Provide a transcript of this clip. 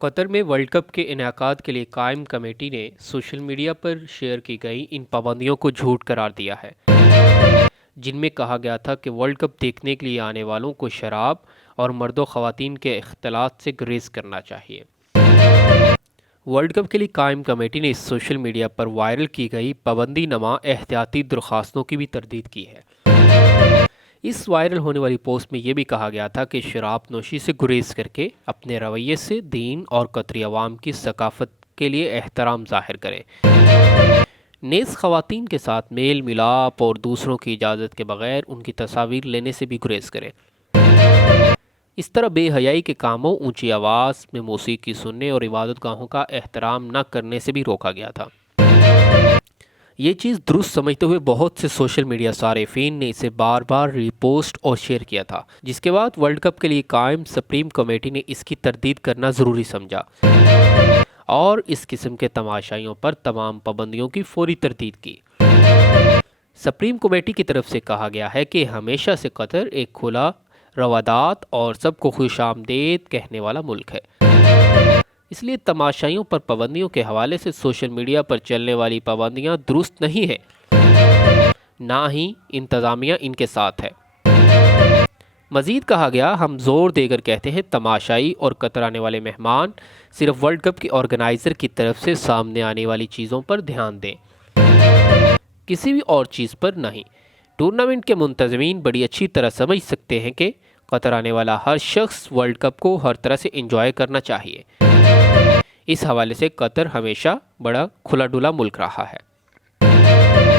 قطر میں world cup کے انعقاد کے لیے قائم کمیٹی نے سوشل میڈیا پر شیئر کی گئی ان پابندیوں کو جھوٹ قرار دیا ہے، جن میں کہا گیا تھا کہ ورلڈ کپ دیکھنے کے لیے آنے والوں کو شراب اور مرد و خواتین کے اختلاط سے گریز کرنا چاہیے۔ ورلڈ کپ کے لیے قائم کمیٹی نے اس سوشل میڈیا پر وائرل کی گئی پابندی نما احتیاطی درخواستوں کی بھی تردید کی ہے۔ اس وائرل ہونے والی پوسٹ میں یہ بھی کہا گیا تھا کہ شراب نوشی سے گریز کر کے اپنے رویے سے دین اور قطری عوام کی ثقافت کے لیے احترام ظاہر کریں، نیز خواتین کے ساتھ میل ملاپ اور دوسروں کی اجازت کے بغیر ان کی تصاویر لینے سے بھی گریز کریں۔ اس طرح بے حیائی کے کاموں، اونچی آواز میں موسیقی سننے اور عبادت گاہوں کا احترام نہ کرنے سے بھی روکا گیا تھا۔ یہ چیز درست سمجھتے ہوئے بہت سے سوشل میڈیا صارفین نے اسے بار بار ری پوسٹ اور شیئر کیا تھا، جس کے بعد ورلڈ کپ کے لیے قائم سپریم کمیٹی نے اس کی تردید کرنا ضروری سمجھا اور اس قسم کے تماشائیوں پر تمام پابندیوں کی فوری تردید کی۔ سپریم کمیٹی کی طرف سے کہا گیا ہے کہ ہمیشہ سے قطر ایک کھلا، روادات اور سب کو خوش آمدید کہنے والا ملک ہے، اس لیے تماشائیوں پر پابندیوں کے حوالے سے سوشل میڈیا پر چلنے والی پابندیاں درست نہیں ہیں، نہ ہی انتظامیہ ان کے ساتھ ہے۔ مزید کہا گیا، ہم زور دے کر کہتے ہیں تماشائی اور قطر آنے والے مہمان صرف ورلڈ کپ کے آرگنائزر کی طرف سے سامنے آنے والی چیزوں پر دھیان دیں، کسی بھی اور چیز پر نہیں۔ ٹورنامنٹ کے منتظمین بڑی اچھی طرح سمجھ سکتے ہیں کہ قطر آنے والا ہر شخص ورلڈ کپ کو ہر طرح سے انجوائے کرنا چاہیے۔ اس حوالے سے قطر ہمیشہ بڑا کھلا ڈلا ملک رہا ہے۔